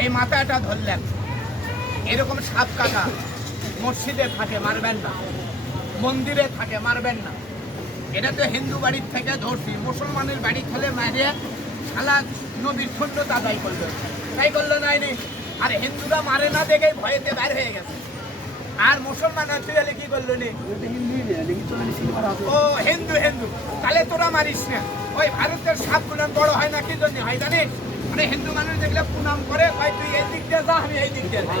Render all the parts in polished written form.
এই মাথাটা ধরলেন, এরকম সাপ কাটা মসজিদে থাকে, মারবেন না। মন্দিরে থাকে, মারবেন না। এটা তো হিন্দু বাড়ির থেকে ধরছি, মুসলমানের বাড়ি খেলে মারে শালা নবীর শূন্যতা আদায় করলো, তাই করলো না। আর হিন্দুরা মারে না দেখে ভয়েতে বের হয়ে গেছে। আর মুসলমান আছে কি করলো নি? ও হিন্দু হিন্দু, তাহলে তোরা মারিস না। ওই ভারতের সাপ পুনাম বড় হয় না, কি জন্য হয় জানিস? মানে হিন্দু মানুষ দেখলে পুনাম করে, ভাই তুই এই দিক দিয়ে যা, আমি এই দিক দিয়ে যাই,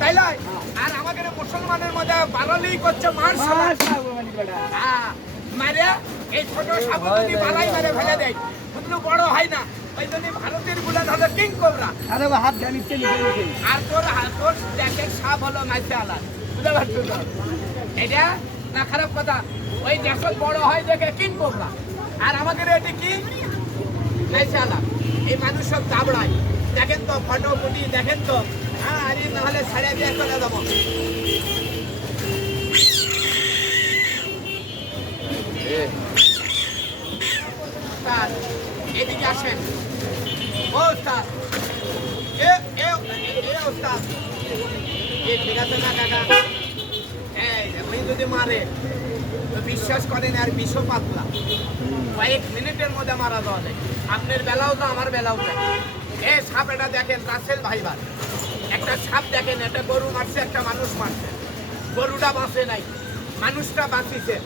তাই নয়? আর আমাদের মুসলমানের মধ্যে বাড়ালেই করছে মার মারে, এই ছোট সাপ যদি বালাই মারে ফেলে দেয়, শুধু বড় হয় না। ওই জন্য ভারতের গুলা হলো কিং কোবরা। আর তোর দেখে সাপ হলো মাইসে আলাদ, বুঝতে পারছো তো? এটা না খারাপ কথা। ওই দেশত বড় হয় দেখে কিং কোবরা, আর আমাদের এটি কি মাইসে আলাদ। এই মানুষ সব দাবড়ায়, দেখেন তো ফটোফুটি, দেখেন তো। হ্যাঁ, আর নাহলে ছাড়িয়ে দিয়ে চলে যাবো। এদিকে আসেন ও ওস্তাদ, ওস্তাদ ঠিক আছে না কাকা? উনি যদি মারে তো বিশ্বাস করেন আর বিষও পাতলা, কয়েক মিনিটের মধ্যে মারা যাওয়া যায়। আপনার বেলাও তো আমার বেলাও যায়। সাপ এটা দেখেন, রাসেল ভাইবার একটা সাপ দেখেন, একটা গরু মারছে, একটা মানুষ মারছে। গরুটা বাঁচে নাই, মানুষটা বাঁচিছে।